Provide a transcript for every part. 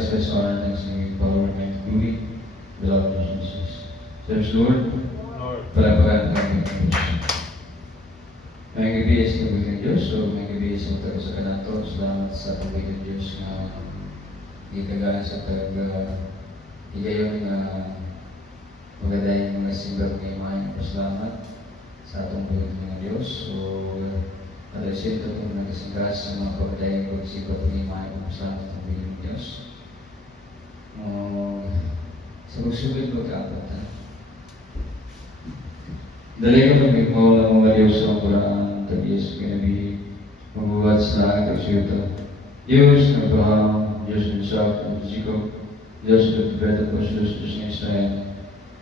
express our thanks and power and glory, beloved Jesus. There's Lord, palapakan kami ng Diyos. Ngayong gabi is tubig ng Diyos, so ngayong gabi is magtago sa kanato. Salamat sa tubig ng Diyos na itagalan sa higayon na magadayin mga simbang ngayon. Pasalamat sa atong tubig ng Diyos. So, alisin ito itong nagasinggas sa mga pagdayin ko simbang ngayon. Pasalamat sa tubig ng Diyos. Sa magsugid magkaapat, ha? Dali ko kami mo na mga Diyos sa Quran, Diyos kinabi, magbuhat sa langit at siyuta. Diyos ng Abraham, Diyos ng Isaac, ng Jacob, Diyos ng Tibet at Diyos ng Israel.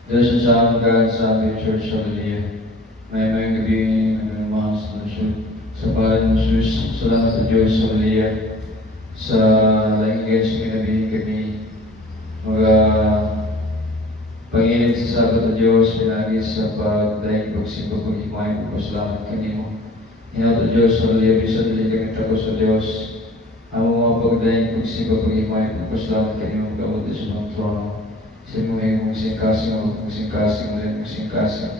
Diyos ng sa amin sa aming Church sa Lilia. May gabi ng mga sanasyon. Sa pangalan ng Jesus, salamat sa Diyos sa Lilia. Sa langit sa kinabi kami, Panginoon sa sabat ng Diyos, pinagi sa pagdahin pagsimba pag-himay, pagpasalamat kanimo. Hinaot ang Diyos sa liya, bisa dali kami tapos sa Diyos. Ang mga pagdahin pagsimba pag-himay, pagpasalamat kanimo, gawad sa mga trono. Sa mga magsingkasing,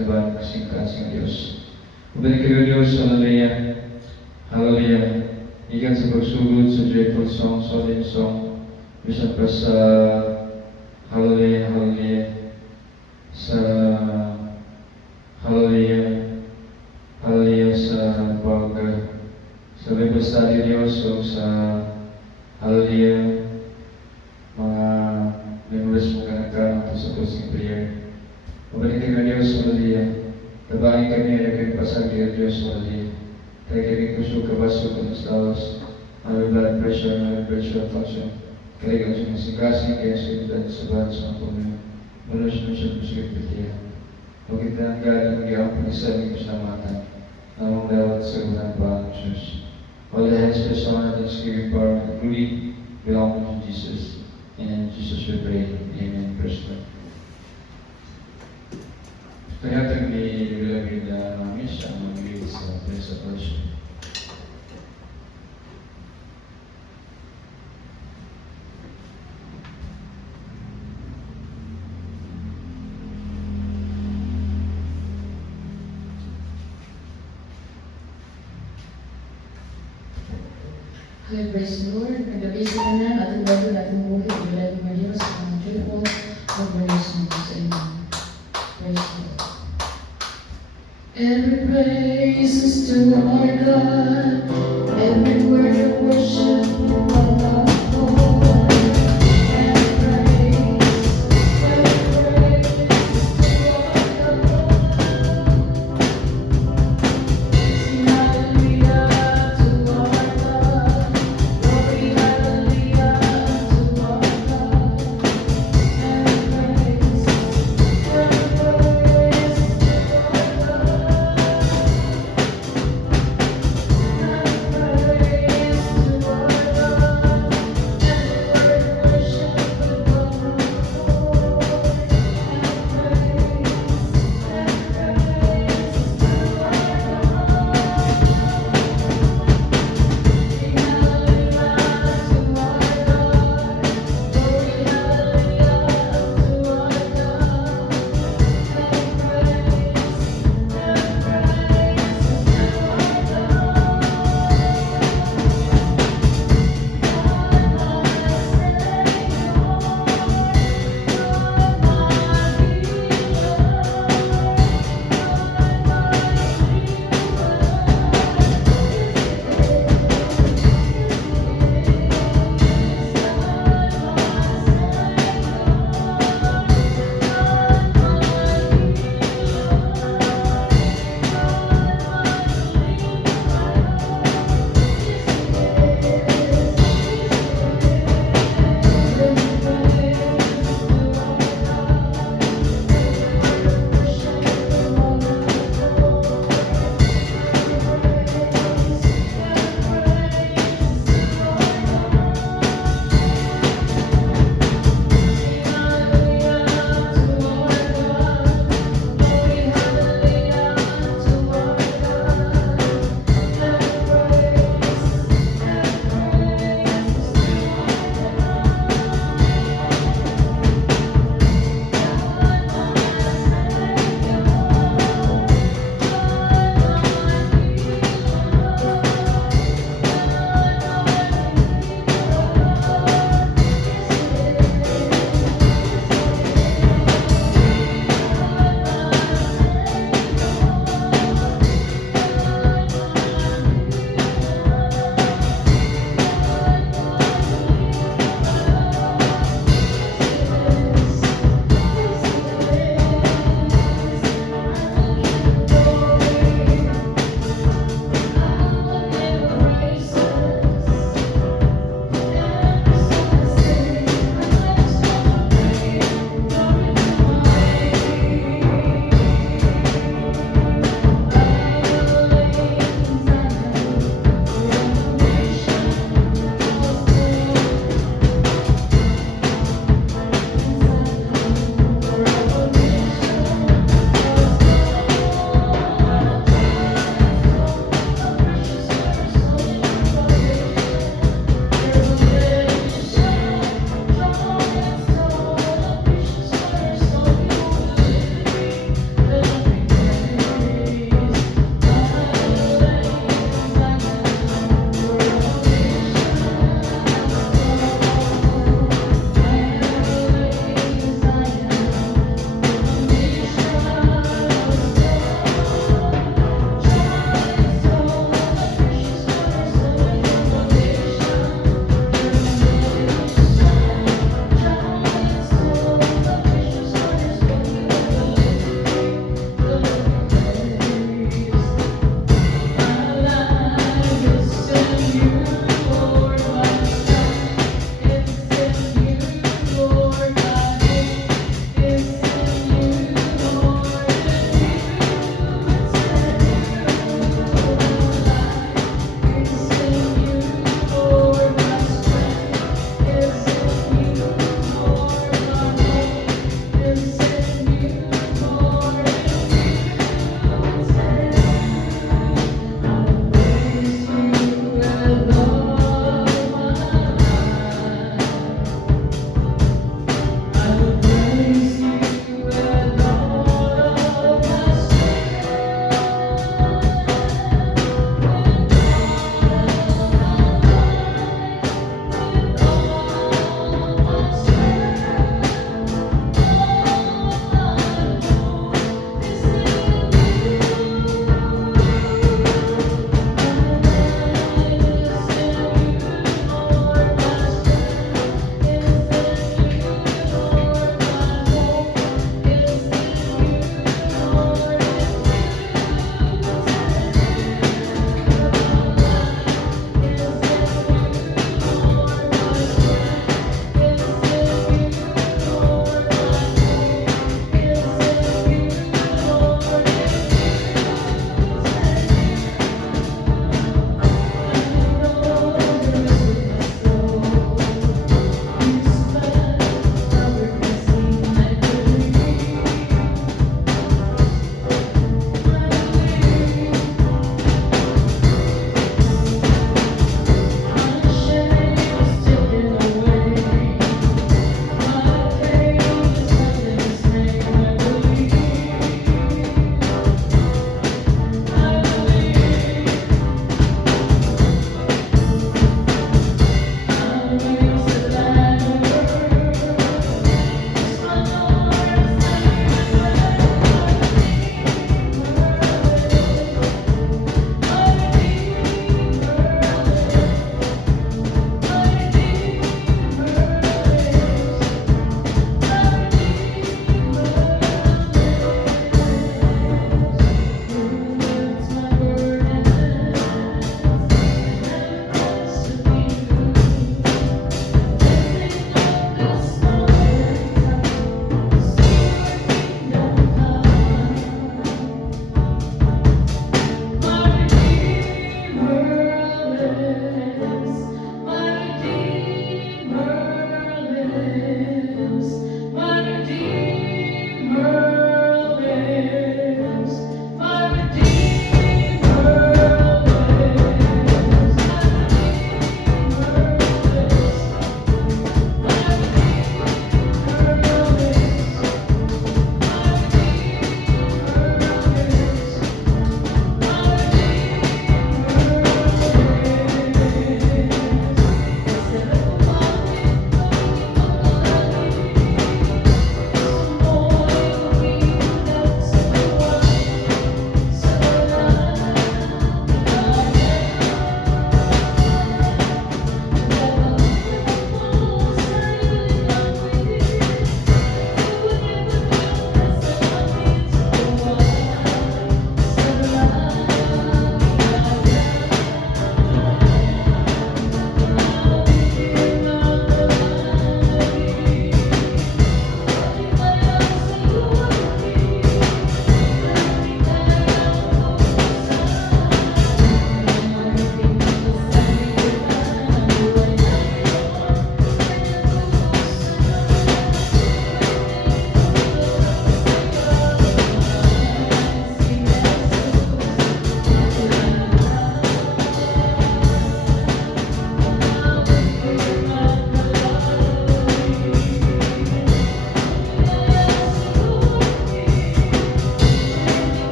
taban magsingkasing Diyos. Mabalik kayo Diyos, hallelujah, hallelujah. Ikan sa pagsugod sa joyful song, solemn song, bisan pa sa hallelujah, hallelujah. Sa hallelujah, hallelujah sa Bible study Diyos o sa hallelujah mga members mo ka nagkaroon sa closing prayer. Mabalikin ka Diyos, hallelujah. Tabangin kami ay kami pasagdi Diyos, hallelujah. Kaya kami kusog kabasog at maslawas, our blood pressure, function. Kaya kami sumasikasing, kaya sulitan sa bahan sa mga pumili. Malos mo siya musulit pitiya. Huwag kita ang galing mag-iang pag-isabing keselamatan na mong dawat sa unang Panginoon Jesus. All the hands bless our thanksgiving power and glory belong to Jesus. And in Jesus we pray. Amen. Praise God. Kaya tayo ni Bilagid na namin siya ang mag-lead sa praise of worship. Hallelujah, praise the Lord. Nagabi sa kanan, ating bago natin buhay, ibalagi mo Diyos sa mga joyful, mag-praise mo sa inyo. Praise the Lord. Every praise is to our God, every word of worship from our Lord. Every praise is to our God. Sing hallelujah to our God. Glory, hallelujah to our God. Every praise to our God. Every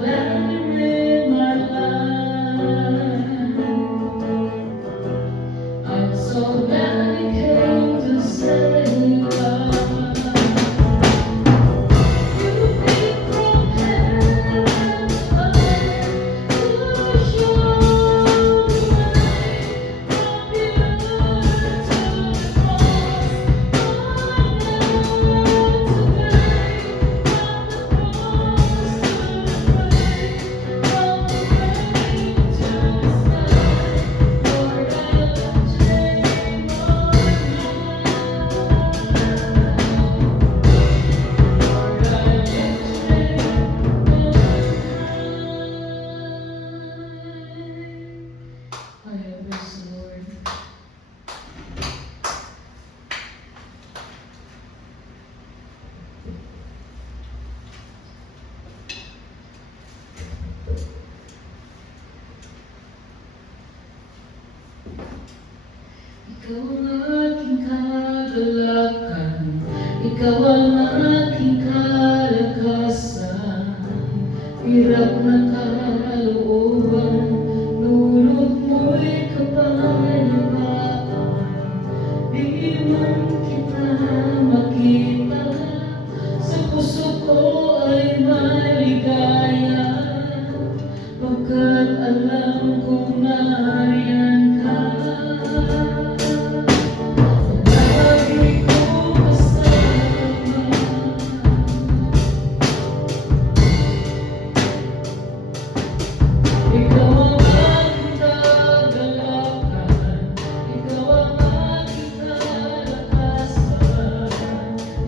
glad you're in my life. I'm so glad you came to say goodbye. You came from heaven above to show the way from the earth to the cross. Lord. Ikaw ang aking kagalakan, ikaw ang aking kalakasan. Hirap na kalooban, dulot mo'y kapayapaan. Di man kita makita, sa puso ko ay maligaya. Pagkat alam kong nariyan ka. Lagi ko kasama. Ikaw ang aking kagalakan, ikaw ang aking kalakasan.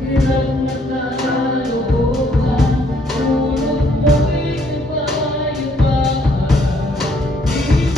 Hirap na kalooban, tulog mo'y kapayapaan. Di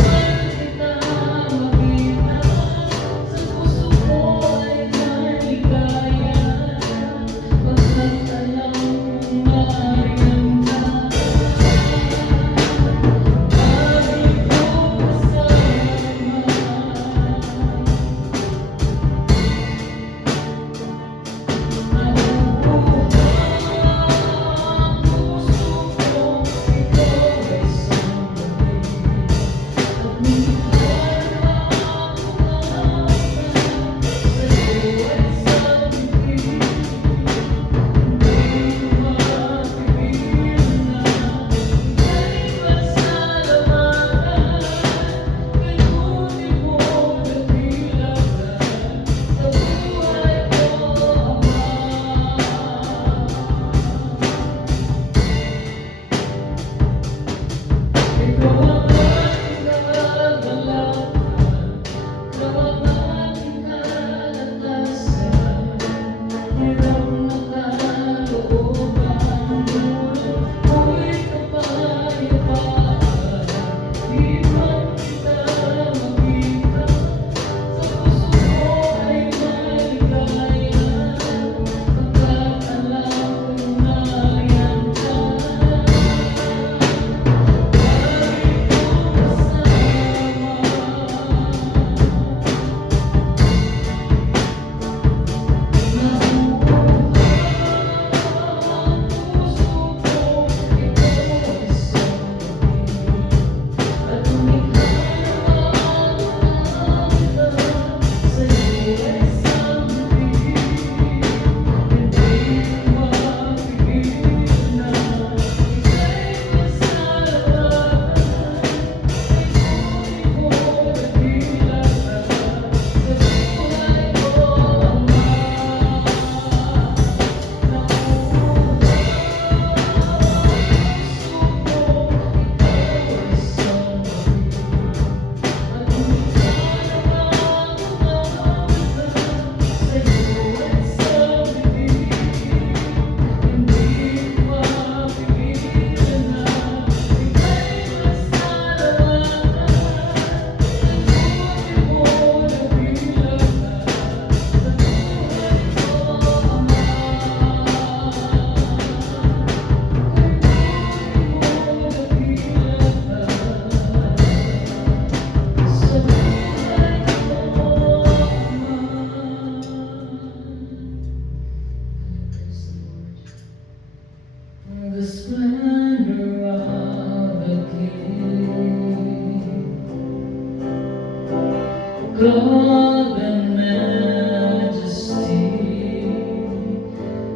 God and majesty,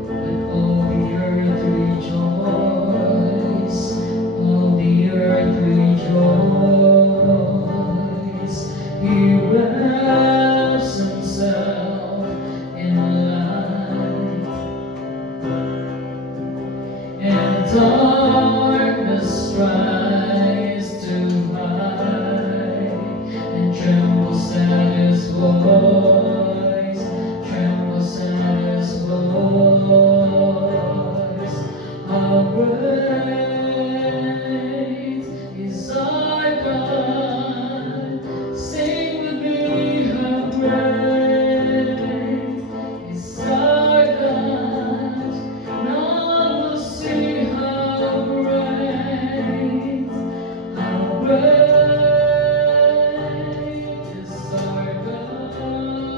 let all the earth rejoice, all the earth rejoice. He wraps himself in light, and darkness tries to hide, and trembles at his voice, trembles at his voice. How great is our God? Sing with me, how great is our God? None will see how great is our God.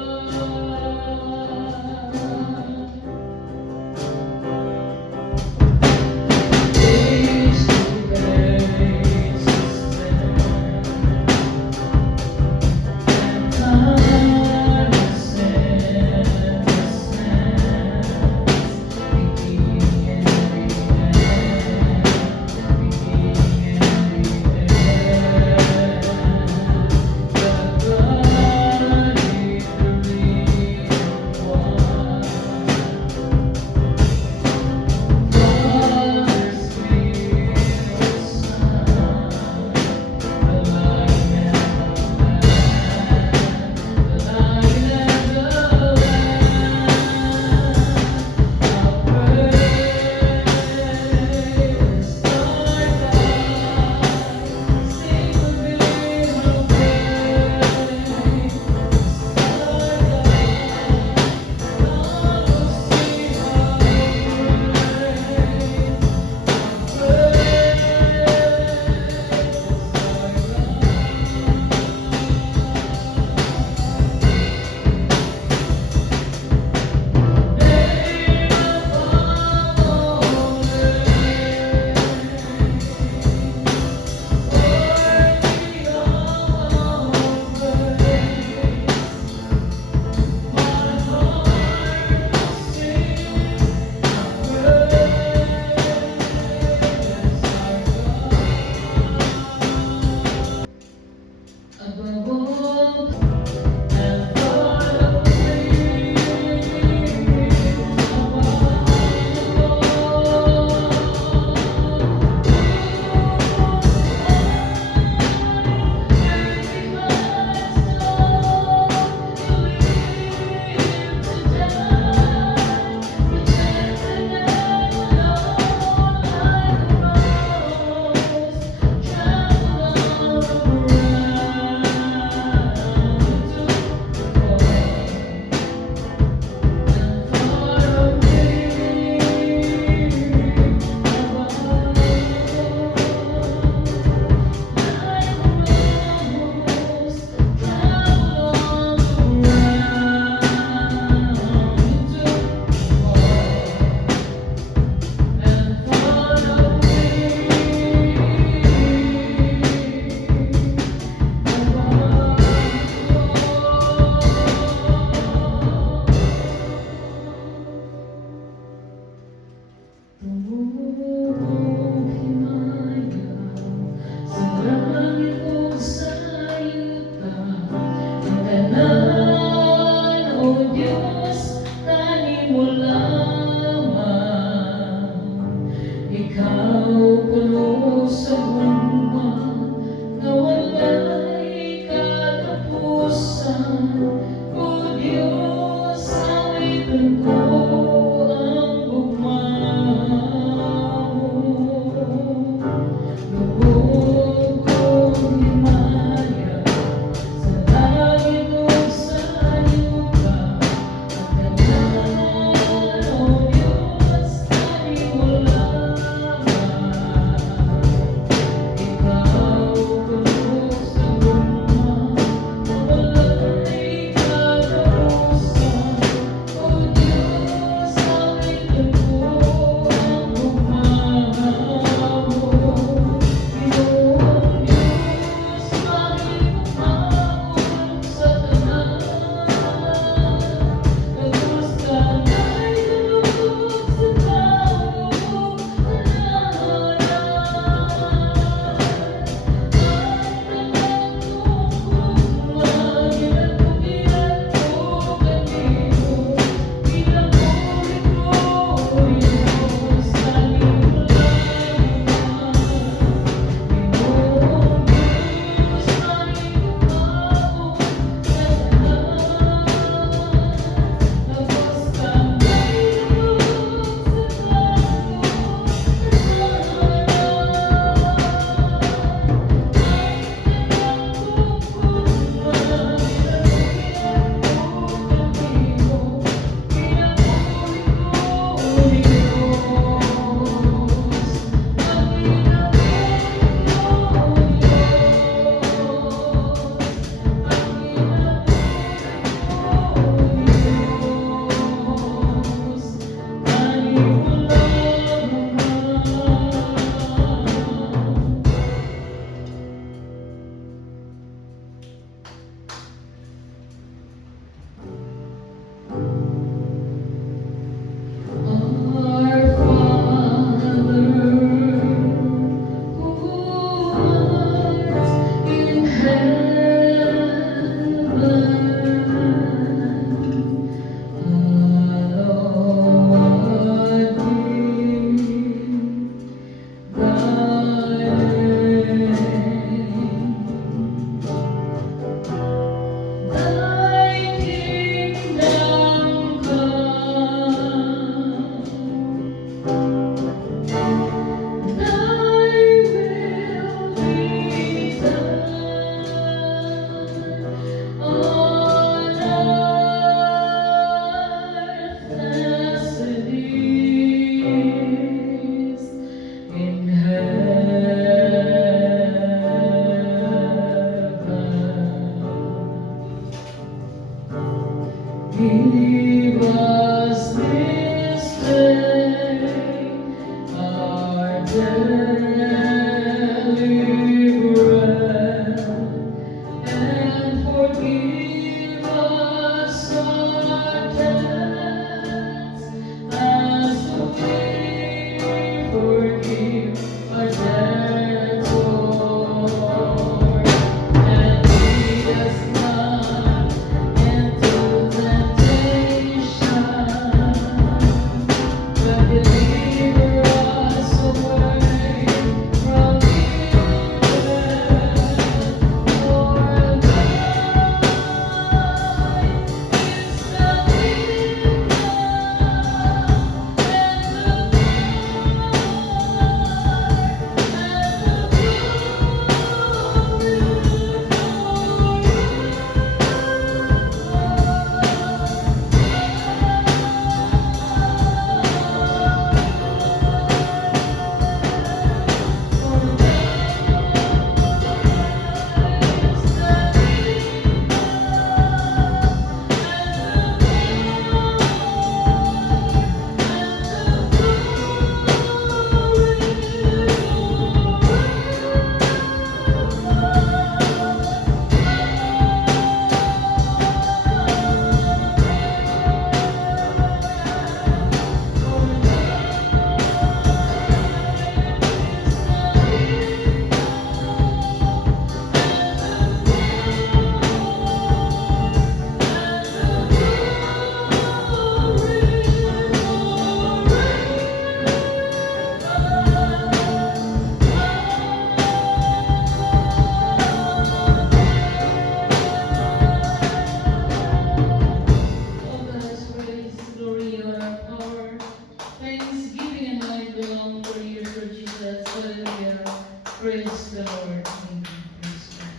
Lord. Amen. Praise God.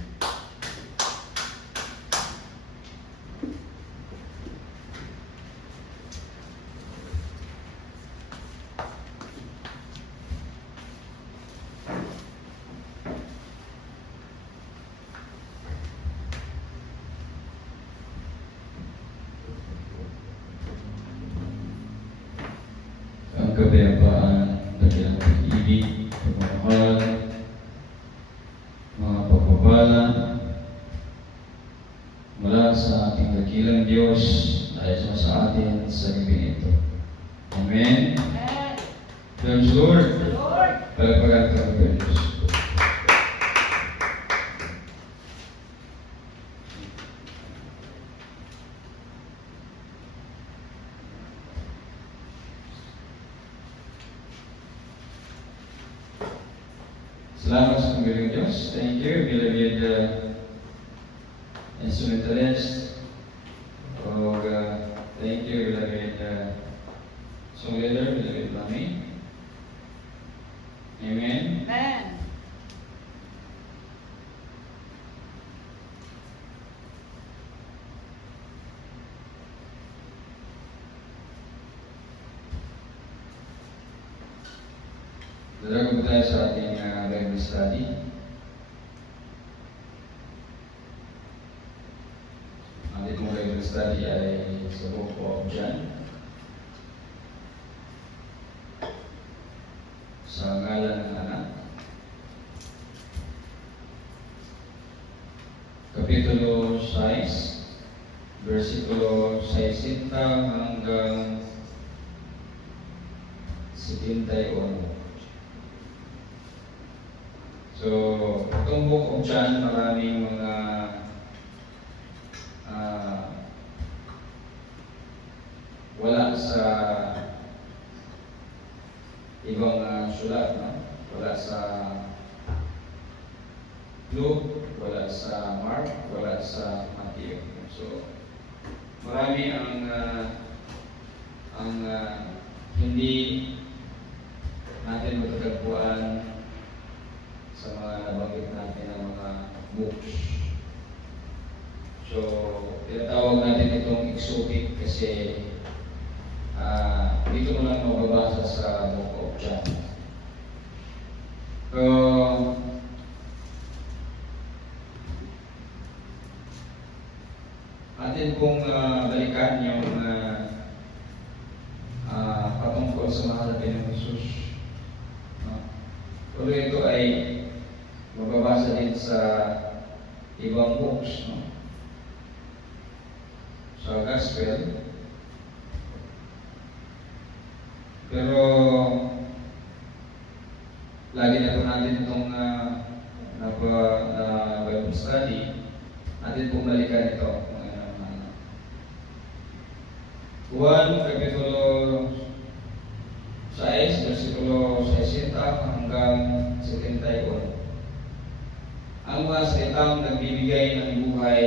Ang kapayapaan, dakilang pag-ibig, pagmamahal, mga pagbabala mula sa ating dakilang Diyos ay sa atin sa gabi ito. Amen. Praise the Lord. Palagpagan ka ng Diyos. Salamat sa panggaling Diyos. Thank you, beloved instrumentalist. Thank you, beloved song leader, beloved Mami. Amen. Dalawa po tayo sa ating Bible study. Ang ating Bible study ay sa Book of John. Sa ngalan ng anak. Kapitulo 6, versikulo 60 hanggang 71. So, itong Book of John, maraming mga wala sa ibang sulat, no? Wala sa Luke, wala sa Mark, wala sa Matthew. So, marami ang hindi natin matatagpuan sa mga nabanggit natin ng mga books. So, tinatawag natin itong exotic kasi dito mo lang mababasa sa Book of John. So, atin pong balikan yung patungkol sa mahal na Panginoong Jesus. Pero ito ay mababasa din sa ibang books, no? Sa Gospel. Pero lagi na po natin itong Bible study, natin pong balikan ito. Juan, Kapitulo 6, versikulo 60 hanggang 71. Ang mga salitang nagbibigay ng buhay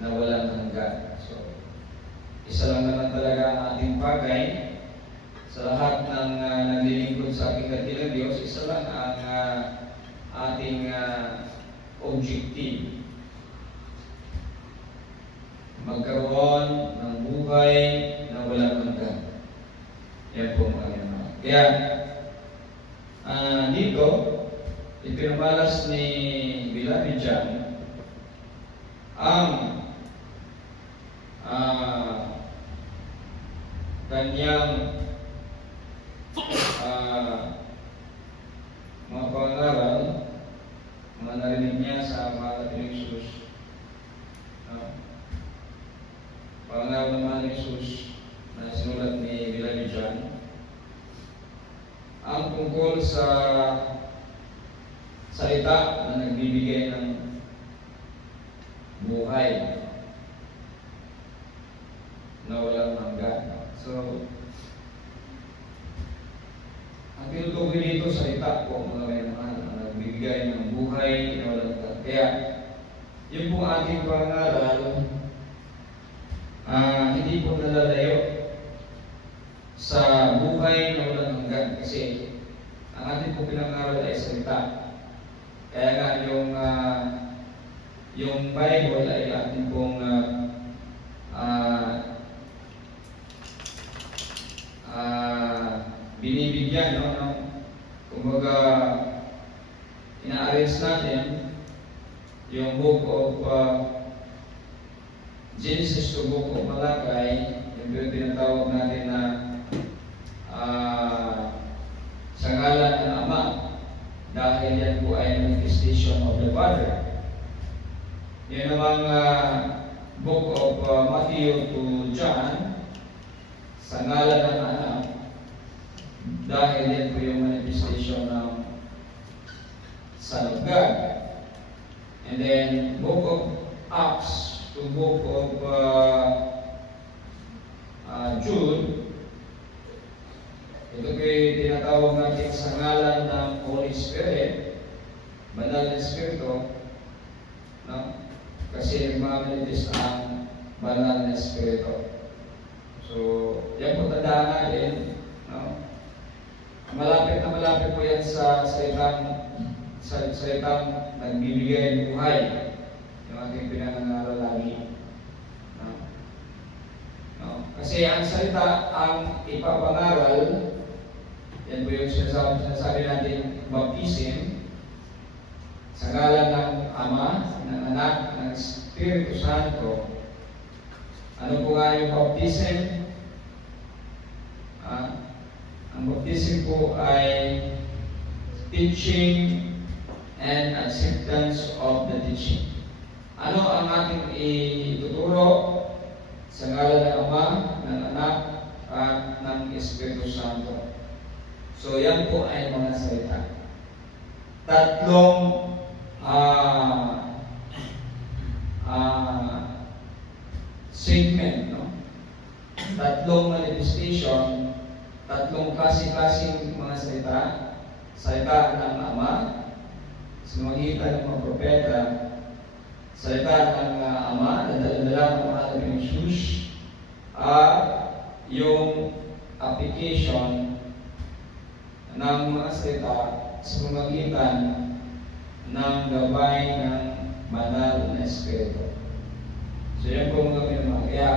na walang hanggan. So, isa lang naman talaga ang ating bagay sa lahat ng naglilingkod sa ating dakilang Diyos. Isa lang ang ating objective. Magkaroon ng buhay na walang hanggan. Yan po mga naman. Kaya, dito, ipinamalas ni Beloved John ang kanyang mga pangaral, mga narinig niya sa mga Panginoong Jesus. Pangaral ng mga Jesus na sinulat ni Beloved John ang tungkol sa salita na nagbibigay ng buhay na walang hanggan. So, ang tinutukoy dito salita po mga may mahal na nagbibigay ng buhay na walang hanggan. Kaya, yung pong ating pangaral, hindi po nalalayo sa buhay na walang hanggan kasi ang ating po pinangaral ay salita yung Bible ay ating pong binibigyan, no? Kumbaga, ina-arrange natin yung book of Genesis to book of Malakay, yung tinatawag natin na sa ngalan ng Ama, dahil yan po ay manifestation of the Father. Yan namang book of Matthew to John, sa ngalan ng Anak, dahil yan po yung manifestation ng Son of God. And then, book of Acts to book of Jude, ito po yung tinatawag natin sa ngalan ng Holy Spirit, Banal na Espiritu, no? Kasi nagmamanifest ang Banal na Espiritu. So, yan po tandaan natin, no? Malapit na malapit po yan sa salitang nagbibigay ng buhay, yung ating pinangangaral lagi. No? No? Kasi ang salita, ang ipapangaral, yan po yung sinasabi natin, baptism, sa ngalan ng Ama, ng Anak, ng Espiritu Santo. Ano po nga yung baptism? Ang baptism po ay teaching and acceptance of the teaching. Ano ang ating ituturo? Sa ngalan ng Ama, ng Anak, at ng Espiritu Santo. So yan po ay mga salita. Tatlong segment, no? Tatlong manifestation, tatlong klase-klaseng mga salita. Salita ng Ama, sa magitan ng mga propeta, salita ng Ama, na dala-dala ng mahal ng Jesus, yung application ng mga salita sa pamagitan ng gabay ng Banal na Espiritu. So yan po mga pinamang. Kaya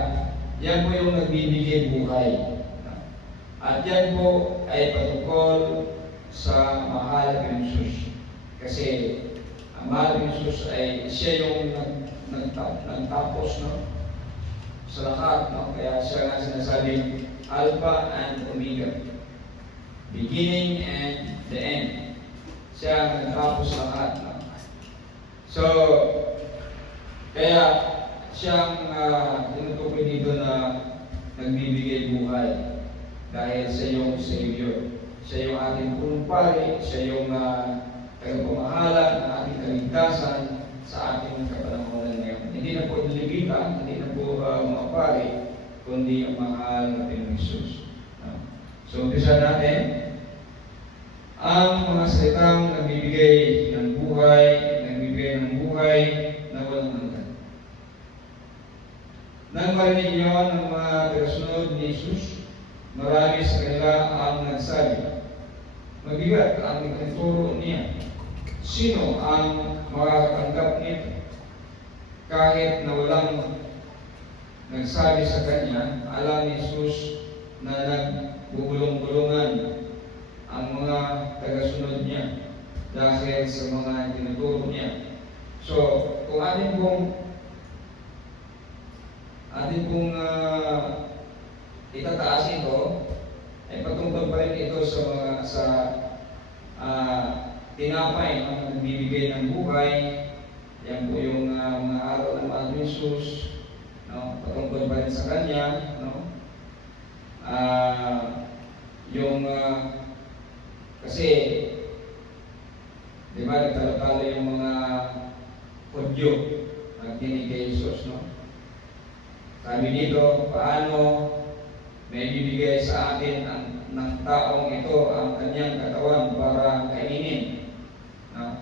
yan po yung nagbibigay buhay. At yan po ay patungkol sa mahal ng Jesus. Kasi ang mahal ng Jesus ay siya yung nagtapos, no? Sa lahat, no? Kaya siya nga sinasabing Alpha and Omega, beginning and the end. Siya ang nagtapos lahat, no? So, kaya siyang tinutukoy dito na nagbibigay buhay dahil siya yung Savior. Siya yung ating pumpari, siya yung tagapamahala ng ating kaligtasan sa ating kapanahonan ngayon. Hindi na po niligitan, hindi na po mga pari, kundi ang mahal na Panginoong Jesus. So, umpisa natin ang mga salitang nagbibigay ng buhay na walang hanggan. Nang marinig yun ng mga tagasunod ni Jesus, marami sa kanila ang nagsabi, mabigat ang itinuturo niya. Sino ang makakatanggap nito? Kahit na walang nagsabi sa kanya, alam ni Jesus na nagbubulong-bulungan ang mga tagasunod niya dahil sa mga tinuturo niya. So, kung atin pong itataas ito, ay patungkol pa rin ito sa tinapay na nagbibigay ng buhay. Yan po yung mga araw ng mahal ni Jesus, no? Patungkol pa rin sa Kanya, no? Kasi di ba nagtalo-talo yung mga Hudyo nagtinig kay Jesus, no? Sabi dito, paano may bibigay sa atin ng taong ito ang kanyang katawan para kainin, no?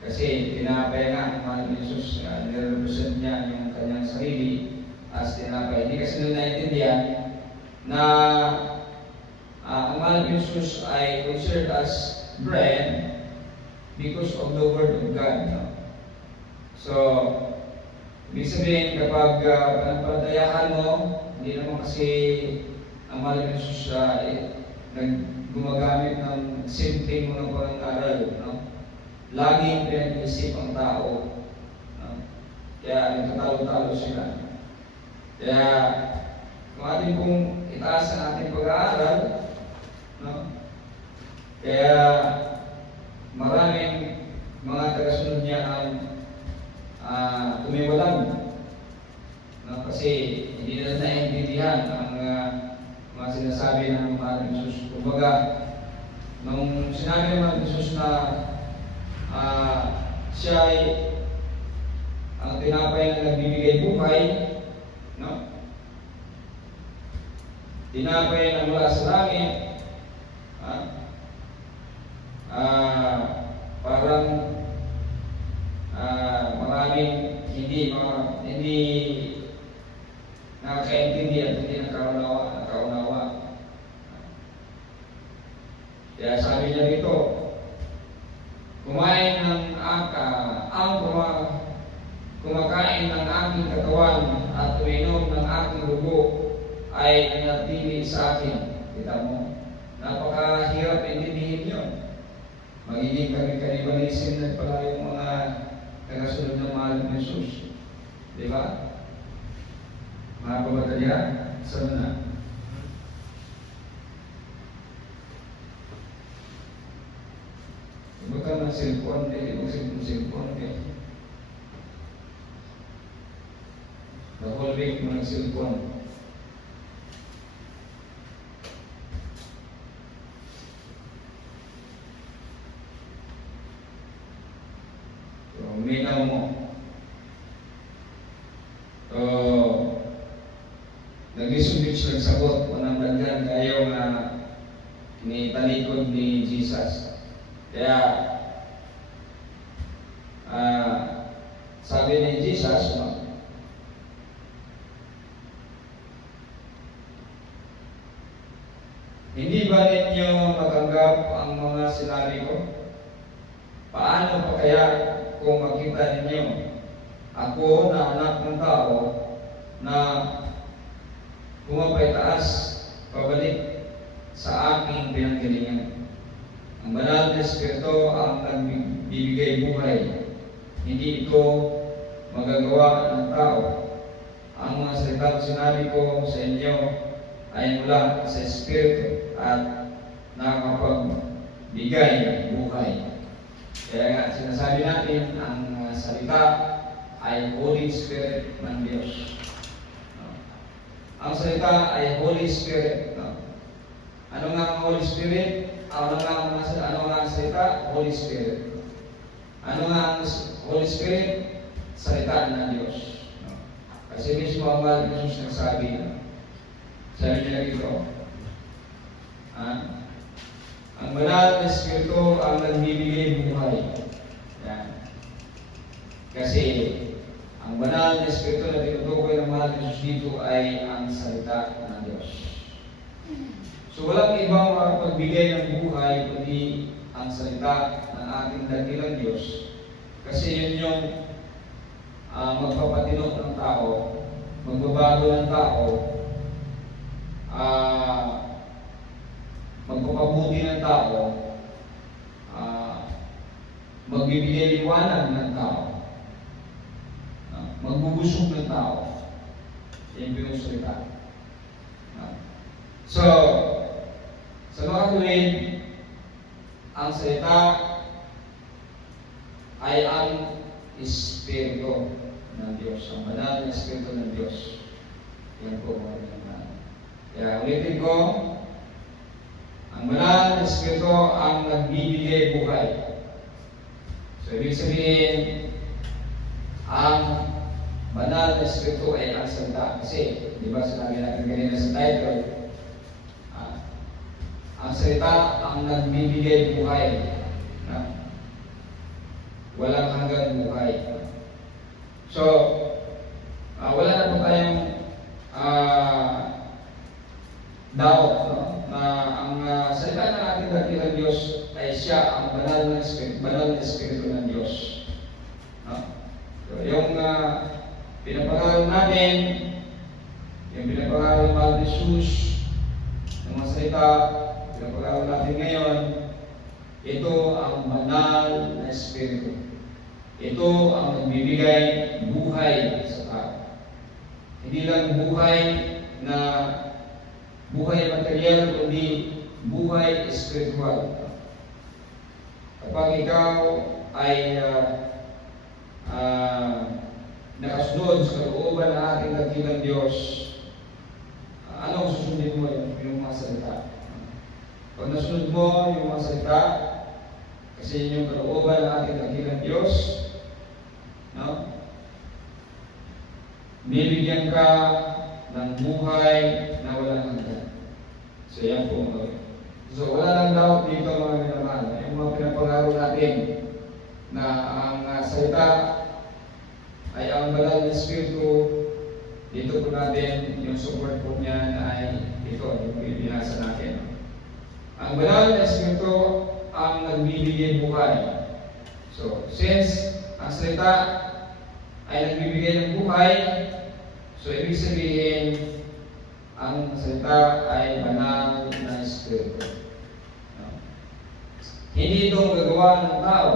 Kasi tinapay nga ang mahal ni Jesus, nirepresent niya yung kanyang sarili as tinapay. Hindi kasi nila naintindihan na ang mahal ni Jesus ay considered as bread because of the Word of God, no? So, ibig sabihin kapag panampalatayaan mo, hindi naman kasi ang mahal ng Jesus gumagamit ng simpleng mga pangaral, no? Laging pinag-isip ang tao, no? Kaya nagtatalo-talo sila. Kaya kung ating pong itaas ang ating pag-aaral, no? Kaya maraming mga tagasunod niya ang tumiwalag, no? Kasi hindi nila naiintindihan ang mga sinasabi ng mga Jesus. Kumbaga, nung sinabi ng mga Jesus na siya ay ang tinapay na nagbibigay buhay, no? Tinapay na mula sa langit, parang maraming hindi nakakaintindi at hindi nakaunawa. Kaya sabi niya dito, kumakain ng aking katawan at uminom ng aking dugo ay nanatili sa akin. Kita mo, napakahirap intindihin yun. Magiging kani-kanibalism na pala yung mga tagasunod ng mahal ng Jesus. Di ba? Mga kabatalya, saan na? Huwag ka ng cellphone, huwag cellphone kayo. The whole week mo ng cellphone. So, uminaw mo. So, nag-research nagsagot kung nang daghan kayo nga ni talikod ni Jesus. Kaya sabi ni Jesus, no? Hindi ba ninyo matanggap ang mga sinabi ko? Paano pa kaya kung makita ninyo ako na anak ng tao na pumapay taas pabalik sa aking pinanggalingan? Ang banal na Espiritu ang nagbibigay buhay. Hindi ito magagawa ng tao. Ang mga salitang sinabi ko sa inyo ay mula sa Espiritu at nakakapagbigay buhay. Kaya nga sinasabi natin ang salita ay Holy Spirit ng Diyos. Ang salita ay Holy Spirit. Ano nga ang Holy Spirit? Ano nga ang salita? Holy Spirit. Ano nga ang Holy Spirit? Salita ng Diyos. Kasi mismo ang mahal ng Jesus nagsabi, sabi niya dito, ang banal na Espiritu ang nagbibigay buhay. Yan. Kasi ang banal na Espiritu na tinutukoy ng mahal ng Jesus dito ay ang salita ng Diyos. So walang ibang makapagbigay ng buhay kundi ang salita ng ating dakilang Diyos. Kasi yun yung magpapatinok ng tao, magbabago ng tao, magpapabuti ng tao, magbibigay liwanag ng tao, magbubusog ng tao. Yan yung salita. So, sa mga tuwid, ang salita ay ang Espiritu ng Diyos, ang banal na Espiritu ng Diyos. Yan po mga naman. Kaya ulitin ko, ang banal na Espiritu ang nagbibigay buhay. So, ibig sabihin, ang banal na Espiritu ay ang salita. Kasi, di ba sinabi natin kanina sa title, ang salita ang nagbibigay buhay. Walang hanggang buhay. So, wala na po tayong doubt, no? Na ang salita ng ating dakilang Diyos ay siya ang banal na Espiritu ng Diyos. No? So, natin, yung pinag-aaral ng Mahal Jesus, ng mga salita, pinag-aaral natin ngayon, ito ang banal na Espiritu. Ito ang nagbibigay buhay sa tao. Hindi lang buhay na buhay material, kundi buhay espiritual. Kapag ikaw ay nakasunod sa kalooban ng ating dakilang Diyos, ano ang susundin mo yung mga salita? Pag nasunod mo yung mga salita, kasi yun yung kalooban ng ating dakilang Diyos, no? Bibigyan ka ng buhay na walang hanggan. So yan po mga. So wala nang doubt dito mga minamahal. Yung mga pinapangaro natin na ang salita ay ang banal na Espiritu, dito po natin yung support po niya na ay ito, yung binasa natin. Ang banal na Espiritu ang nagbibigay buhay. So since ang salita ay nagbibigay ng buhay, so ibig sabihin ang salita ay banal na Espiritu. Hindi ito gagawa ng tao.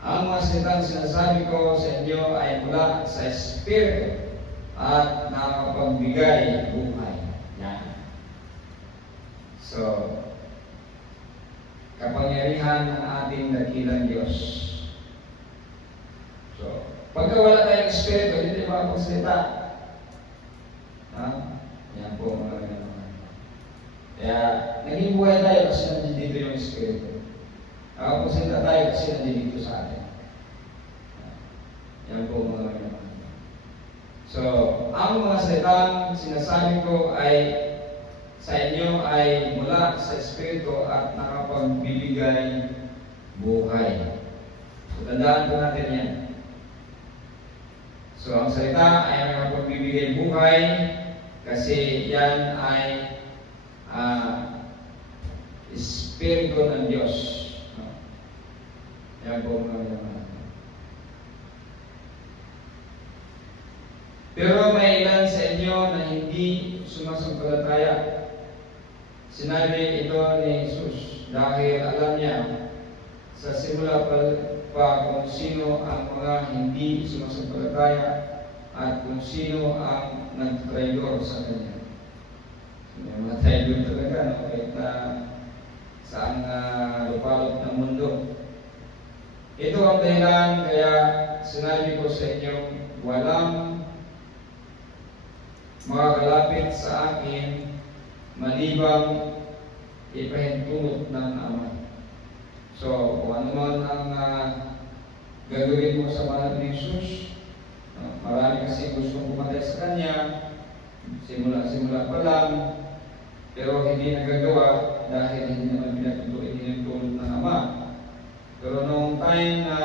Ang mga salitang sinasabi ko sa inyo ay mula sa Espiritu at nakapagbigay buhay. Yan. So, kapangyarihan ng ating dakilang Diyos. So, pagka wala tayong Espiritu, hindi tayo makapagsalita. Yan po mga naman. Kaya, naging buhay tayo kasi nandito yung Espiritu. Nakapagsalita tayo kasi nandito sa atin. Yan po mga naman. So, ang mga salitang sinasabi ko ay sa inyo ay mula sa Espiritu at nakapagbibigay buhay. So, tandaan po natin yan. So, ang salita ay nakapagbibigay buhay kasi yan ay Espiritu ng Diyos. Yan po mga naman. Pero may ilan sa inyo na hindi sumasampalataya. Sinabi ito ni Jesus dahil alam niya sa simula pa kung sino ang mga hindi sumasampalataya at kung sino ang nagtraidor sa kanya. May mga traidor talaga, no? Kahit na saan lupalot ng mundo. Ito ang dahilan kaya sinabi ko sa inyo, walang makakalapit sa akin malibang ipahintulot ng Ama. So, kung ano man ang gagawin mo sa mahal ni Jesus, marami kasi gustong pumatay sa Kanya, simula pa lang, pero hindi nagagawa dahil hindi naman pinagtulot ng Ama. Pero noong time na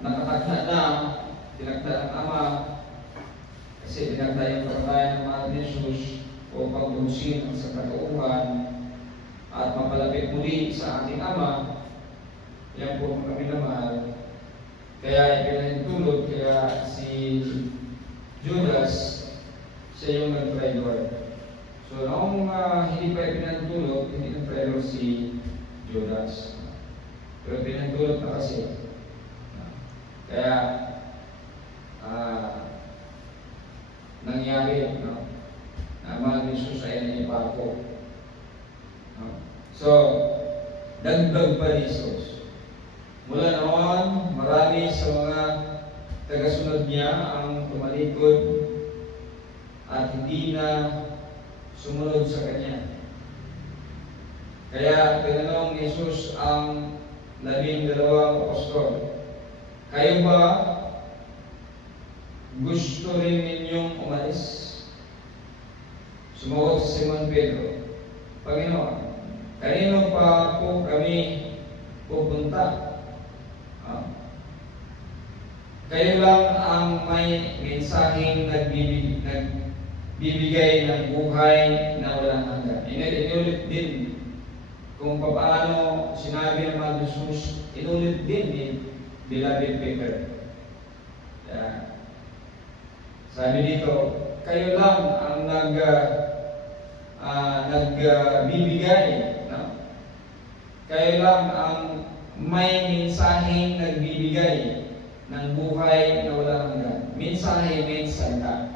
nakatakda na, tinagda ng Ama, kasi tinagda yung kamatayan ng mahal ni Jesus o pagbusin sa katauhan at mapalapit muli sa ating Ama, yan po kami na mahal. Kaya ipinahintulot, kaya si Judas, siya yung nag-traidor. So noong hindi pa ipinahintulot, hindi nag-traidor si Judas. Pero ipinahintulot na kasi. Kaya nangyari, no? Na mahal ni Jesus ay naipako. No? So, dagdag pa ni Jesus. Mula noon, marami sa mga tagasunod niya ang tumalikod at hindi na sumunod sa Kanya. Kaya tinanong ni Jesus ang 12 apostol, kayo ba gusto rin ninyong umalis? Sumagot si Simon Pedro, Panginoon, kanino pa po kami pupunta? Kayo lang ang may mensaheng nagbibigay ng buhay na walang hanggan. Inulit din kung paano sinabi ng mga Jesus, inulit din ni Beloved Peter. Kaya, sabi dito, kayo lang ang nagbibigay, no? Kayo lang ang may mensaheng nagbibigay ng buhay na walang hanggan. Mensahe means salita.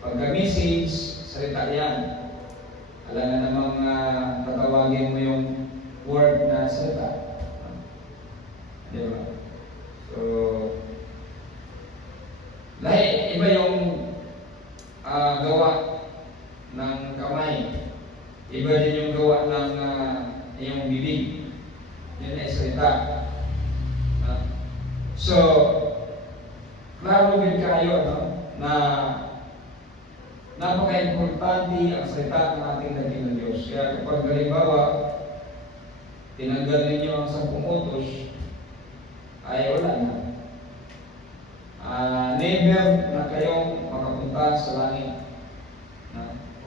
Pagka-message, salita yan. Alam na namang tatawagin mo yung word na salita. Di ba? So, iba yung gawa ng kamay. Iba din yung gawa ng iyong bibig. Yun ay salita. So, klaro din kayo, no? Na napaka-importante ang salita ng ating dating ng Diyos. Kaya kapag halimbawa, tinanggal ninyo ang 10 utos, ay wala na. Never na kayong makapunta sa langit.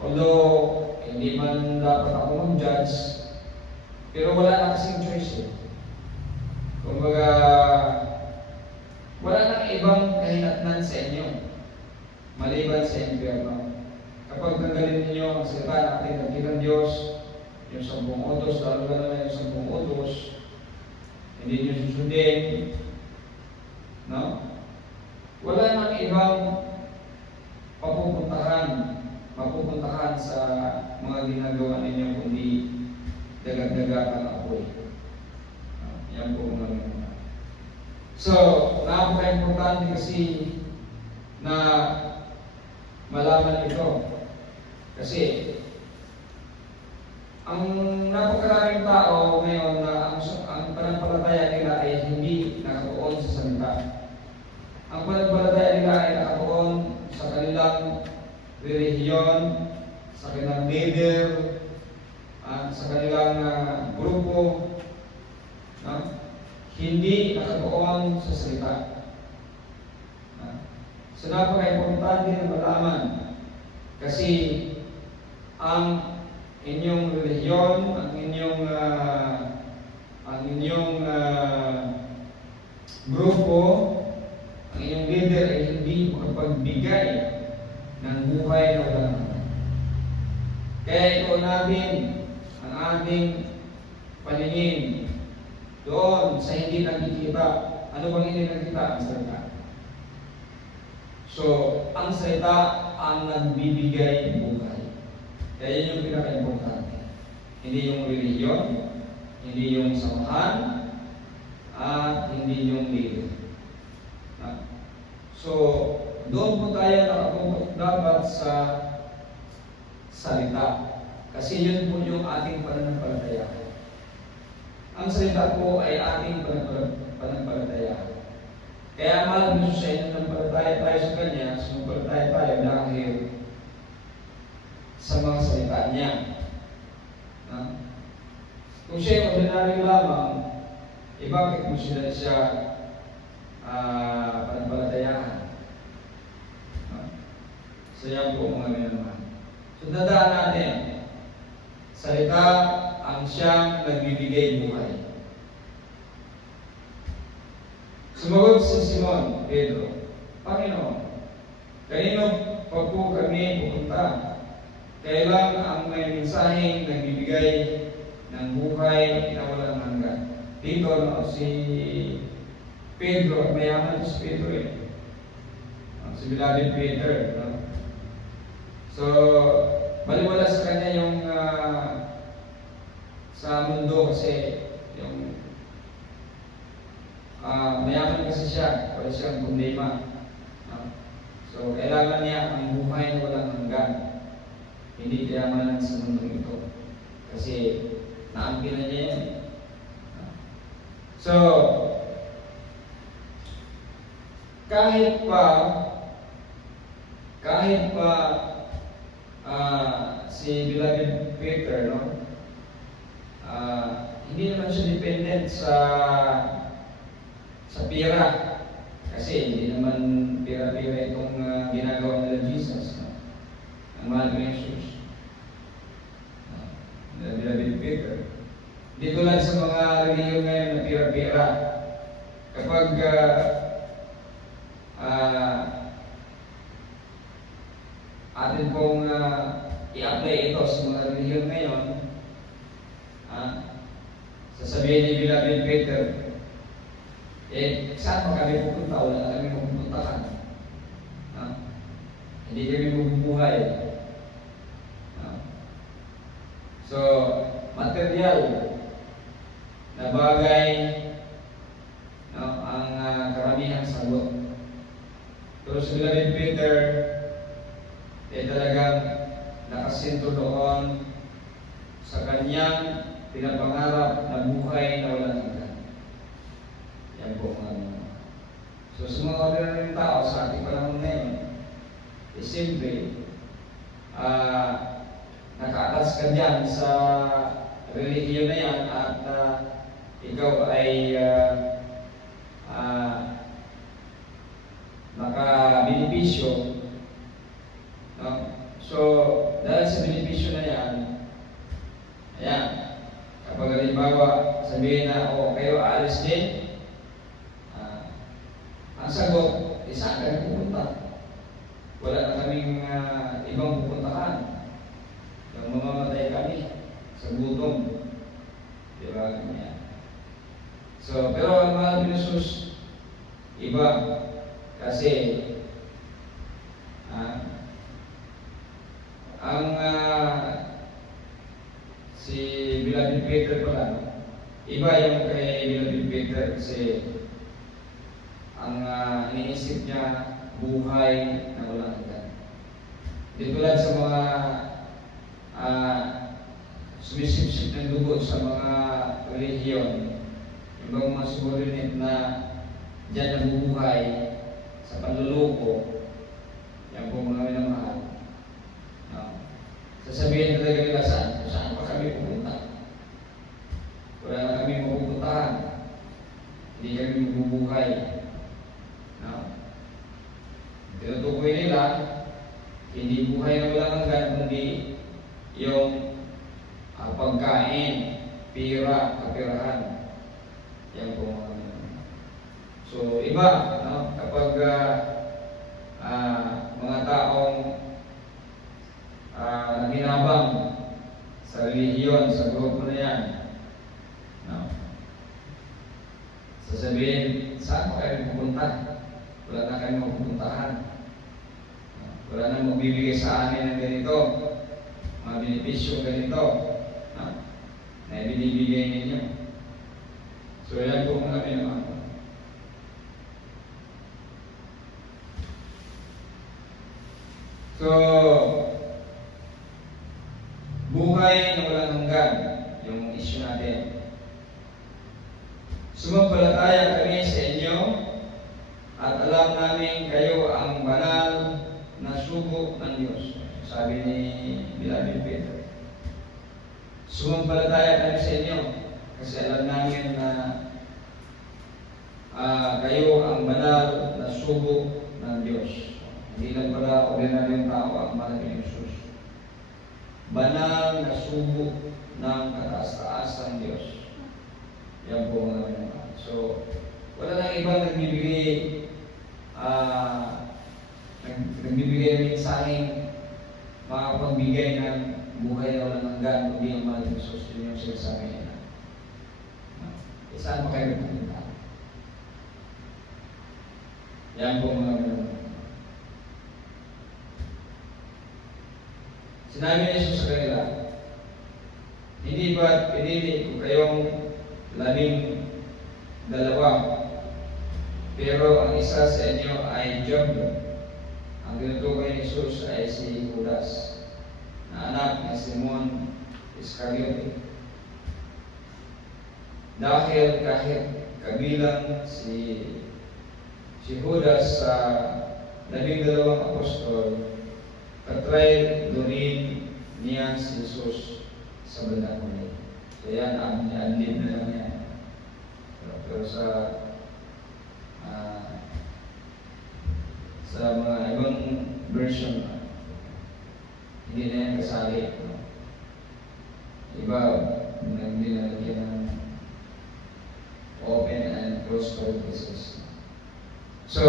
Although, hindi man dapat ako mag-judge, pero wala na kasing choice. Kumbaga, wala nang ibang kahinatnan sa inyo, maliban sa impyerno. Kapag tanggalin ninyo ang salita natin ng ng Diyos, yung 10 utos, lalo na yung 10 utos, hindi nyo susundin, no? Wala nang ibang mapupuntahan sa mga ginagawa ninyo kundi dagat-dagatan ang apoy. Yan po mga mga. So, napaka-importante kasi na malaman ito. Kasi ang napakaraming tao ngayon na ang pananampalataya nila ay hindi nakatuon sa salita. Ang pananampalataya nila ay nakatuon sa kanilang relihiyon, sa kanilang leader, at sa kanilang grupo, no? Hindi nakatuon sa salita. So napaka-importante na malaman kasi ang inyong relihiyon, ang inyong grupo, ang inyong leader ay hindi makapagbigay ng buhay na walang hanggan. Kaya ito natin ang ating paningin doon sa hindi nakikita. Ano bang hindi nakikita? Ang salita. So, ang salita ang nagbibigay buhay. Kaya yun yung pinaka-importante. Hindi yung relihiyon, hindi yung samahan, at hindi yung leader. So, doon po tayo nakatutok dapat sa salita. Kasi yun po yung ating pananampalataya. Ang salita po ay ating pananampalataya. Kaya mahal mo sa inyo ng palataya tayo sa Kanya, sumumpalataya tayo dahil sa mga salita niya. Kung siya ordinaryo lamang, bakit mo siya pananampalatayahan? So yan po mga minamahal. So dadaan natin, salita ang siyang nagbibigay buhay. Sumagot si Simon Pedro, Panginoon, kanino pa po kami pupunta? Kailan ang may mensaheng nagbibigay ng buhay na walang hanggan? Dito si Pedro, mayaman si Pedro si beloved Peter. So, baliwala sa kanya yung sa mundo kasi yung mayaman kasi siya, wala siyang problema. So, kailangan niya ang buhay na walang hanggan. Hindi kayamanan sa mundo ito. Kasi, naampi na niya yan. So, kahit pa si beloved Peter, no? Hindi naman siya dependent sa pera. Kasi hindi naman pera-pera itong ginagawa nila Jesus. No? Ang mahal ng Jesus. Beloved Peter. Hindi tulad sa mga reliyon ngayon na pera-pera. Kapag atin pong i-apply ito sa mga relihiyon ngayon, sasabihin ni Beloved Peter, saan pa kami pupunta? Wala na kami mapupuntahan. Hindi kami mabubuhay. So, material na bagay ang karamihang sagot. Pero sa Beloved Peter, talagang nakasinto doon sa kanyang pinapangarap na buhay na walang hanggan. Yan po mga So sa mga ordinaryong tao sa ating panahon ngayon, simple, nakaatas ka dyan sa relihiyon na yan at ikaw ay naka-benepisyo. No? So, dahil sa benepisyo na yan, ayan, kapag halimbawa sabihin na, kayo aalis din, ang sagot, saan kayo pupunta? Wala na kaming ibang pupuntahan. Yung mamamatay kami sa gutom. Diba? Ganyan. So, pero ang mahal ni Jesus, iba. Kasi, si Beloved Peter pala, iba yung kay Beloved Peter kasi ang iniisip niya buhay na walang hanggan. Di tulad sa mga sumisip-sip ng dugo sa mga relihiyon, ibang mga subordinate na dyan nabubuhay sa panluloko, yan po mga minamahal. Sasabihin talaga nila saan pa kami pupunta? Wala na kami mapupuntahan. Hindi kami mabubuhay. Tinutukoy nila, hindi buhay na walang hanggan, kundi yung pagkain, pira, kapirahan. Yan po mga So, iba, kapag mga taong naghinabang sa relihiyon, sa grupo na yan, sasabihin, saan pa kayo pupunta? Wala na kayo mapupuntahan. Wala na magbibigay sa amin ng ganito, mga benepisyo ganito, na ibinibigay ninyo. So, yan po mga naman. So, buhay na walang hanggan, yung issue natin. Sumampalataya kami sa inyo at alam namin kayo ang banal na sugo ng Diyos. Sabi ni Beloved Peter. Sumampalataya kami sa inyo kasi alam namin na kayo ang banal na sugo ng Diyos. Hindi lang pala ordinaryong tao ang mahal ni Jesus. Banal na sugo ng kataas-taasang Diyos. Yan po mga naman. So, wala nang ibang nagbibigay ng mensaheng makapagbigay ng buhay na walang hanggan, kundi ang mahal ni Jesus. Yun yung sinasabi niya. Saan pa kayo pupunta? Yan po mga naman. Sinabi ni Jesus sa kanila, hindi ba pinili ko kayong 12, pero ang isa sa inyo ay John. Ang tinutukoy ni Jesus ay si Judas, na anak ni Simon Iscariote. Dahil kahit kabilang si Judas sa 12 apostol, katry doon niya si Jesus sa bandang huli. So yan, adlib na lang yan. Pero sa mga ibang version, hindi na yan kasali. Iba, hindi na lagyan ng open and close parenthesis. So,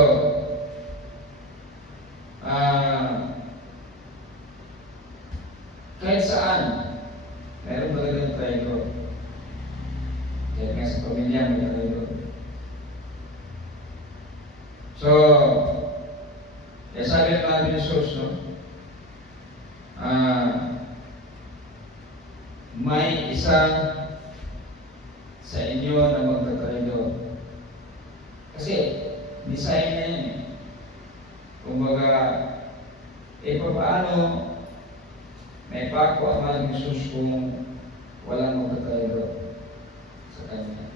pamilya may traidor. So, sabi ng ating Jesus, no? May isa sa inyo na magtatraidor. Kasi, design na yun eh. Kumbaga, paano may pako ang ating Jesus kung walang magtatraidor sa Kanya.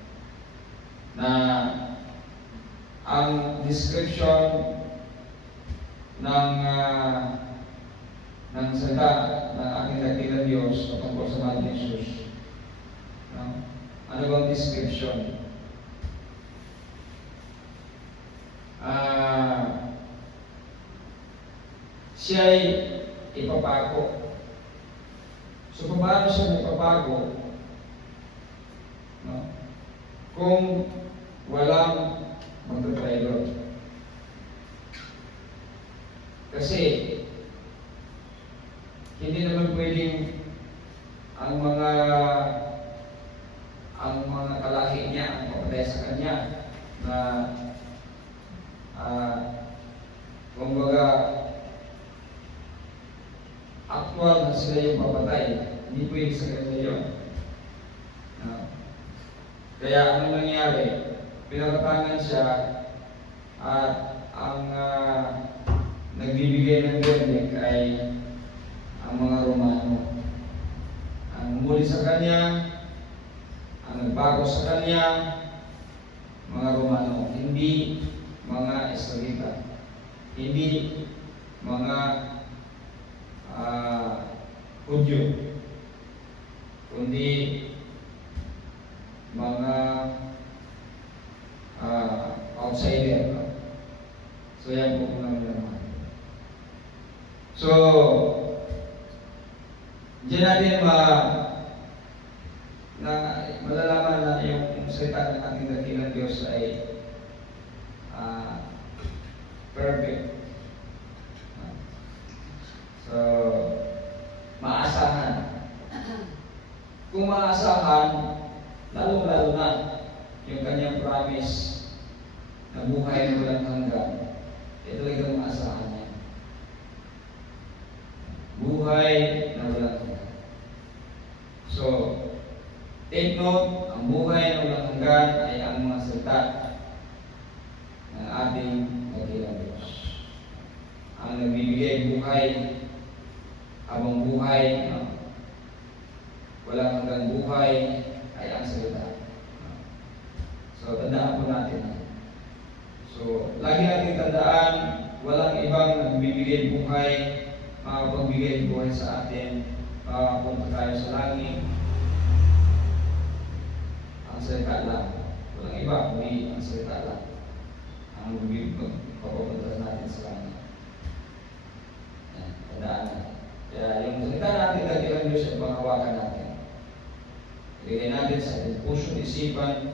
Na ang description ng salita ng ating dakilang Diyos patungkol sa mahal ni Jesus. No? Ano bang description? Siya'y ipapako. So, paano siya ipapako? No? Kung walang magtatraidor. Kasi, hindi naman pwedeng ang mga kalahi niya ang papatay sa kanya na kumbaga actual na sila yung papatay. Hindi pwede sa kanila yun. Kaya ano nangyari? Pinakatangan siya at ang nagbibigay ng verdict ay ang mga Romano. Ang muli sa kanya, ang nagbago sa kanya, mga Romano, hindi mga Israelita, hindi mga Hudyo, kundi mga outsider. So yan po namin naman. So, diyan natin malalaman na yung salita ng ating dakilang Diyos ay perfect. So, maasahan. Kung maasahan, lalo-lalo na yung kanyang promise na buhay na walang hanggan, talagang maasahan niya. Buhay na walang hanggan. So, take note, ang buhay na walang hanggan ay ang mga salita ng ating dakilang Diyos. Ang nagbibigay buhay, habang buhay, walang hanggang buhay ay ang salita. So, tandaan po natin. So, lagi natin tandaan, walang ibang nagbibigay buhay, makapagbigay buhay sa atin, makapunta tayo sa langit. Ang salita lang. Walang iba, kundi ang salita lang. Ang papapunta natin sa langit. Tandaan natin. Kaya yung salita natin, dakilang Diyos ay panghawakan natin. Ilagay natin sa ating puso, isipan,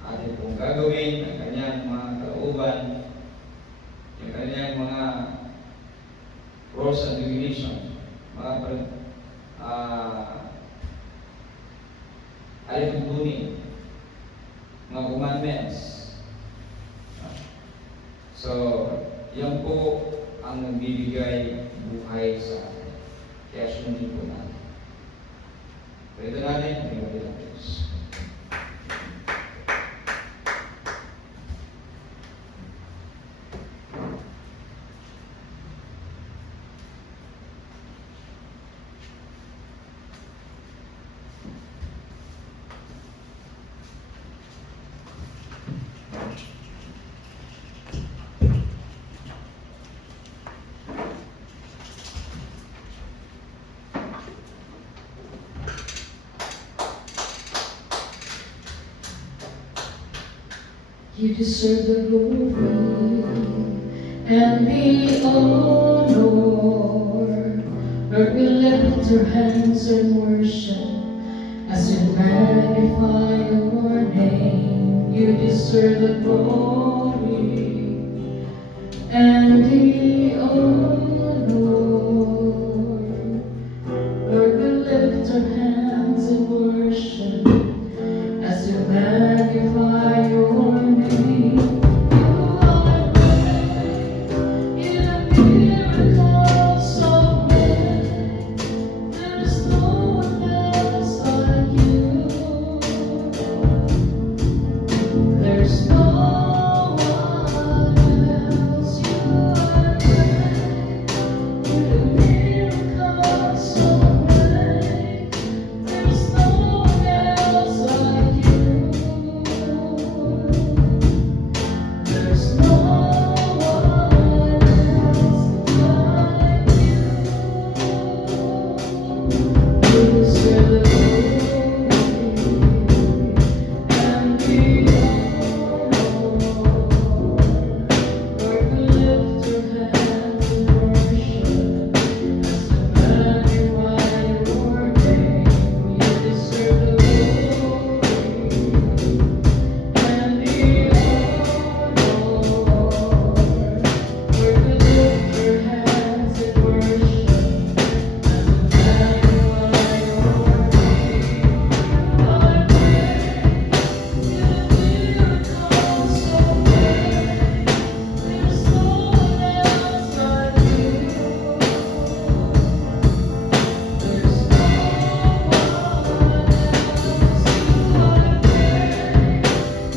atin pong gagawin ang kanyang mga kalooban, yung kanyang mga rules and regulations, mga alituntunin, mga commandments. So, yan po ang nagbibigay buhay sa atin. Kaya sundin po natin. Pwede natin, pwede natin. You deserve the glory and the honor. Lord, we lift our hands in worship as we magnify your name. You deserve the glory and the honor. Lord, we lift our hands in worship as we magnify magnify your name. You are great, in a miracle so great. There is no one else like you. There's no one else. You are great, in a miracle so great. There's no one else like you. There's no one else like you. You deserve the glory and the honor. Lord, we lift our hands in worship as we magnify your name. You deserve the glory and the honor. Lord, we lift our hands in worship as we magnify your name. You are great, in a miracle so great. There's no one else like you. There's no one else. You are great,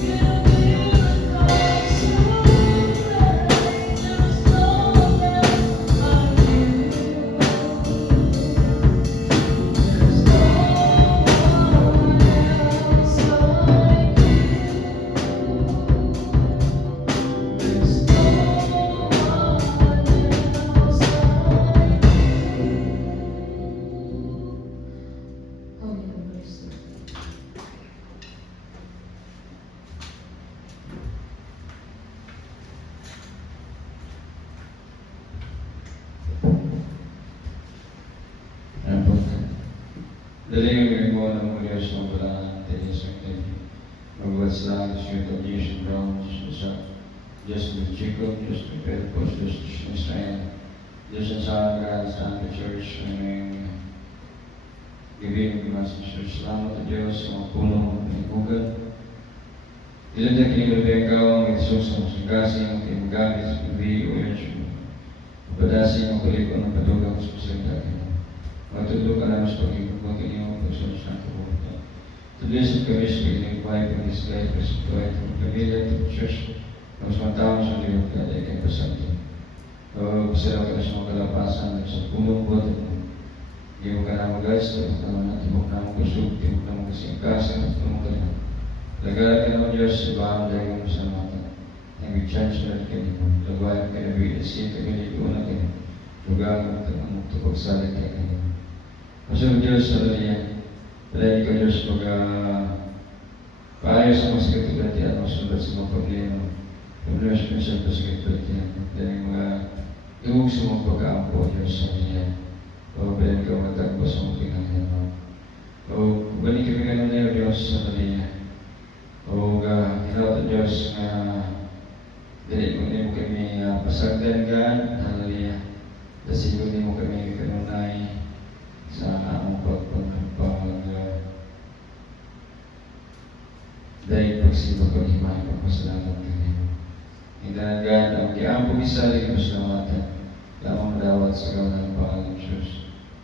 in a miracle so great. There's no one else like you. There's no one else like you. There's no one else like you. Holy Mercy. Ayan po. Daling mo ng muli sa mga tenis ng tenis. Magwas lang sa ito, Jason Brown, sa Justin Chico, Justin Pedpos, Justin Israel, Justin Saga, Santa Church, and giving Master Church. Salamat sa Diyos sa mga punong panibugan. Ilan na kinilabay ikaw ang Isus sa masangkasing ang timagamit sa gabi o yun siya. Mapadasin ang kulikon ng padugang sa pasalita ka. Matulog ka naman sa pag-ibig kiniyong pagsunod sa kabuhay. Tulis at kami sa piling buhay pang isgay, presituay, pagpamilya, at church. Mas matawang sa liwag ka, dahil kay pasanto. Pasalaw ka na sa mga kalapasan at sa punong bote mo. Hindi mo ka na mag-ayos, at timok na mong kusog, timok na mong kasingkasan, at timok ka na. Lagay ka naman Diyos sa bahang dahil mo sa mata. Ang i-chance na rin kayo. Lagay ka na bilasin, kagalibunan kayo. Lugang at ang tupagsalit ka kayo. Masunod Diyos sa laliyan. Dahil ka Diyos paayos sa mga sakit at masunod sa mga problema. Problema sa mga sakit at dahil mga duhog sa mga pagkaampo Diyos sa laliyan. O dahil ka matagpo sa mga pinagyan. O balik kami ka na Diyos sa laliyan. O hinawat Diyos na dahil mo kami pasagdan ka, hallelujah. Dahil mo kami kanunay sa among pagpapag dahil pagsibag ang himay pagpasalamat kami. Hindanagad ang kiampong isali ng pasalamatan lamang madawat sa kawalan ng pangalan ng Diyos.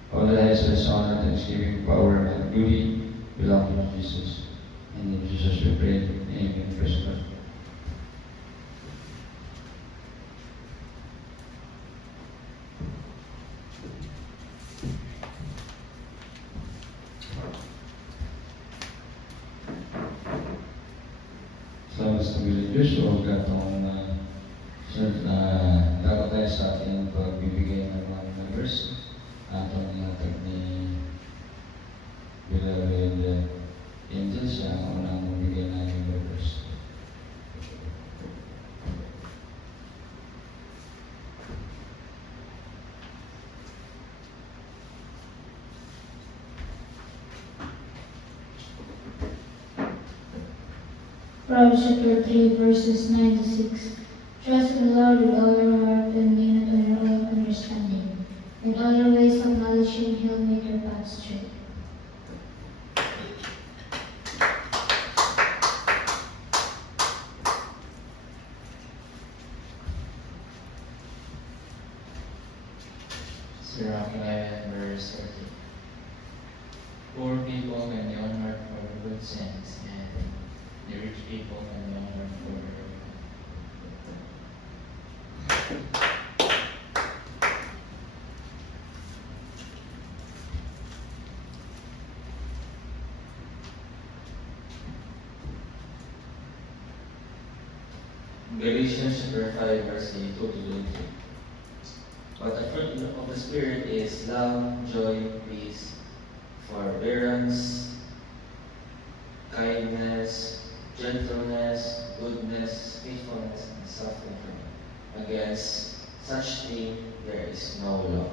All the highest honor, thanksgiving, power, and beauty belong to Jesus. And in Jesus we pray. Amen. Praise God. Salamat sa Panginoon Diyos o gatong dapat tayo sa ating pagbibigay ng mga members atong natag ni Beloved Angels sa unang magbigay na yung members. Proverbs chapter 3, verses 9 to 6. Trust in the Lord with all your heart and lean not on your own understanding. In all your ways acknowledge Him, He'll make your path straight. Galatians chapter 5, verse 2 to 23. But the fruit of the Spirit is love, joy, peace, forbearance, kindness, gentleness, goodness, faithfulness, and self-control. Against such thing there is no law.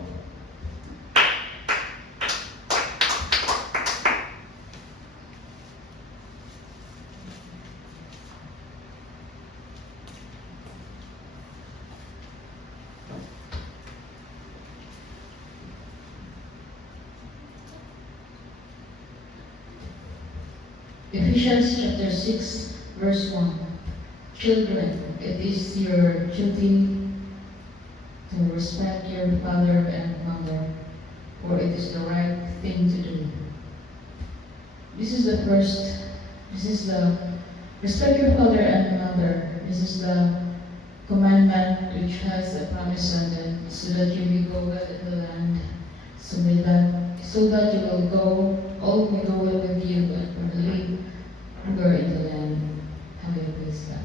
Ephesians chapter 6, verse 1. Children, it is your duty to respect your father and mother, for it is the right thing to do. This is the respect your father and mother. This is the commandment which has a promise on it, so that you may go well in the land, so that you will go, all may go well with you and live longer in the land. Hallelujah, praise God.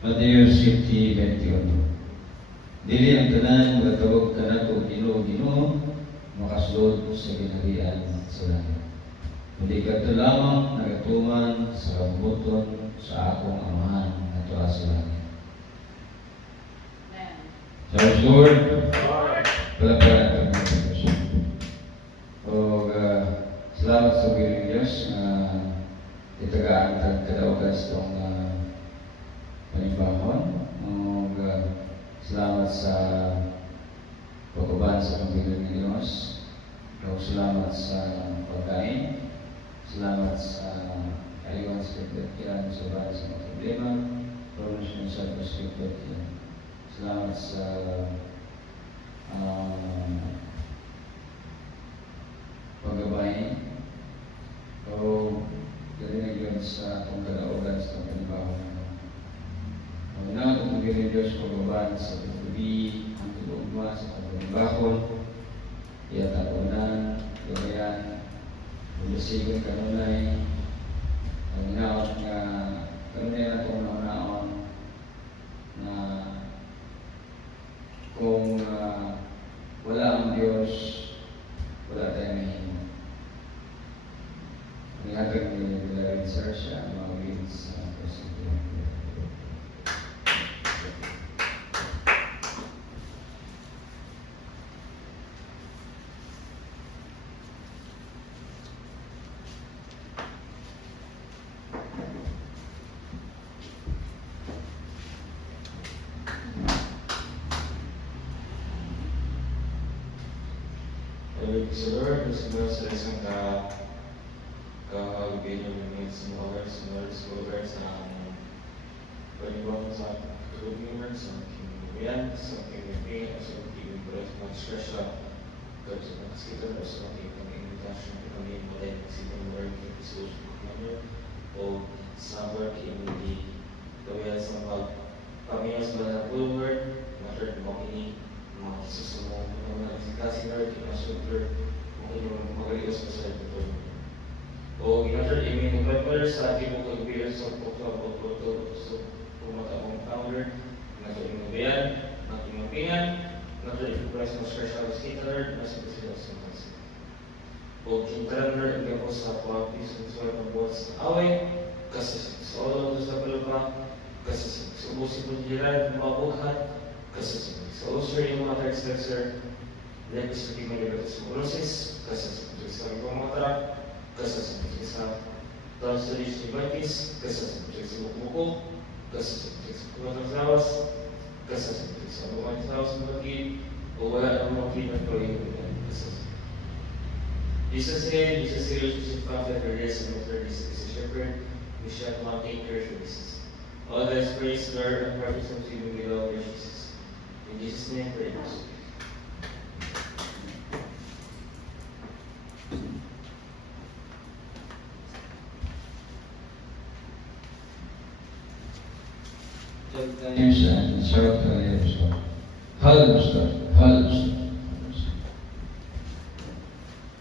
Mateo 7:21. Dili ang tanan magatawag kanako Ginoo Ginoo makasulod sa ginharian sa langit. Hindi kadto lamang nagatuman sa kabuton sa akong amahan nga tuwa sa langit. Sa Lord, palaparan ka ng Diyos. O salamat sa Panginoong Diyos na itagaan kang kadawagan sa itong panibahon. O salamat sa pagkubahan sa Panginoong Diyos. O salamat sa pagkain. Salamat sa kaiwan sa kailan sa bahay sa mga problema. Promotion sa perspective. Salamat sa paggabay o galinig yun sa atong kalaugan sa atong panibaho. Una, itong pagkirin Diyos pagbabaan sa pagkabi, ang tulugma sa atong panibaho, iyatakunan, gabayan, ulasigon kanunay, ang inaon nga kanunay na itong naunaon na kung wala ang Diyos, wala tayong mahimo. Nihatag ni Larry Sarsha ang mga wins sa President. Sa Lord, sa isang ka-bigay ng sa lugar sa panibawang sa katulungan sa kinabuyan, sa kinabuyan, sa kinabuyan, sa discretion, kasi nakasita na sa ating pang-invitation na kami mulai kasi ng Lord kay Jesus o sa Lord kay hindi gawin sa pamiyas ba na Lord, matard mo ini mga Jesus mo mga kasi Lord kinasunder yung magaliwas pa sa ito. O ginatard imin ng Bible sa ating mga kagbiyan sa pagkaboto sa pumatawang founder, ginatard yung mabayan, ating mapingan, ginatard yung price ng special skater, nasa sila sa kansa. O kintaran Lord, hanggang po sa pag-apis ng suway pagbuhat sa away, kasi sa olo sa palupa, kasi sa ubusin po jiran, mabuhat, kasi sa usher yung mga text-texter, then sa tingin sa process, kasi sa pagmamatra, kasi sa translation device, kasi sa bukbuko, kasi sa kumatang sawas, kasi sa kumatang sawas ng bakit, o wala ng mga pinag-prohibit kasi Jesus said, Jesus prophet, or yes, and the is a shepherd, we shall not take care of Jesus. All that is praise, Lord, and praise unto you, we love Jesus. In Jesus' name, praise. times and shout hallelujah. Hallelujah. Hallelujah.